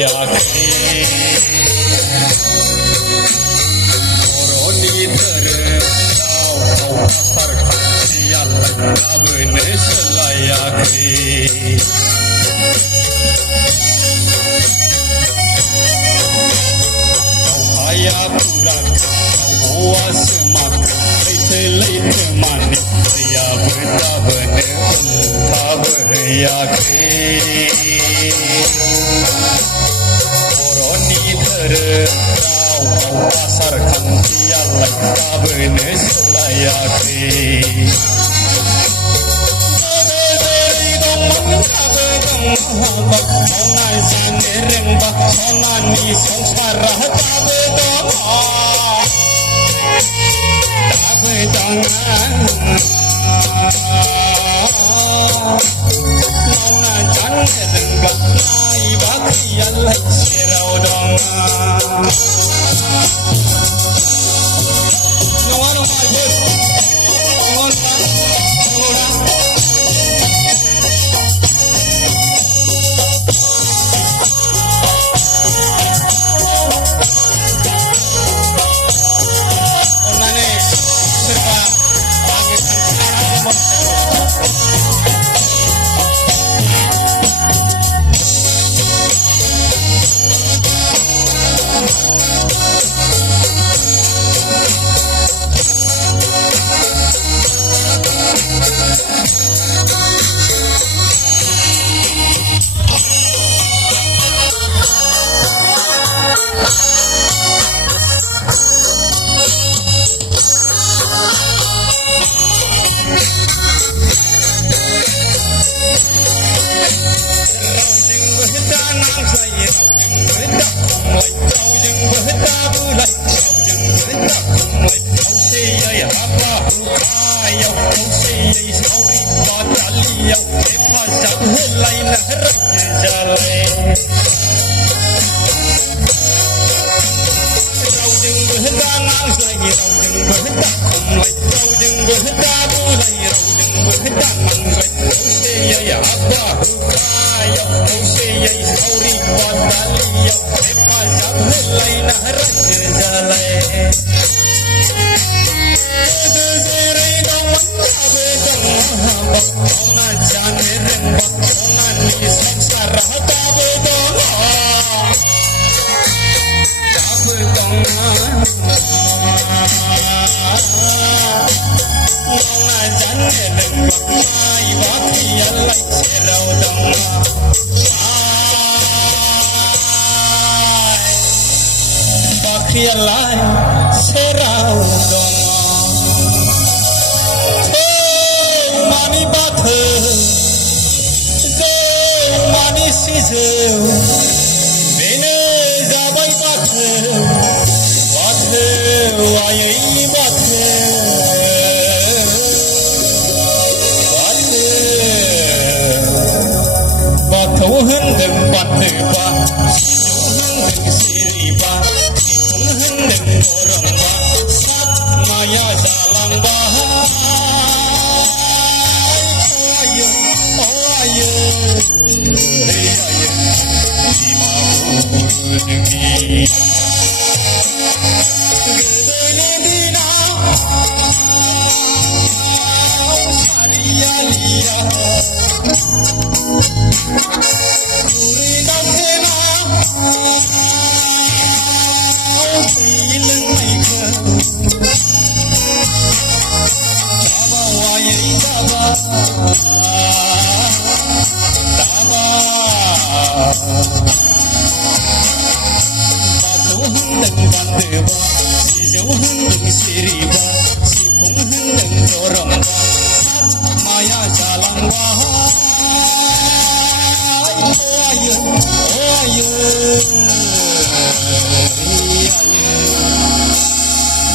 सोलायाखै बर'नि धोरोम राव आसार खान्थियालाय दाबोनो सोलायाखै दावहाया फुराखै दावहासो माखै लैथो लैथो मानि दैयाबो दाबोनो ओंखारबोयाखै बर'नि धोरोम राव आसार खान्थियालाय दाबोनो सोलायाखै मावना जानो रोंबा सनानि संसारा दाबो दङ मावना जानो रोंबा नायबा खैयालाय सेराव दङ नङा नङा Bakhriyalah serau dong mani bathe jauh manis jauh bene jabai bathe bathe ayai bathe bathe hendeng bathe ba Maya jalan bahai ayo ayo di malu demi gedene dina saria lia duri dantena ilang maika Maya jalan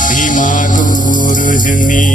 Bima guru jeni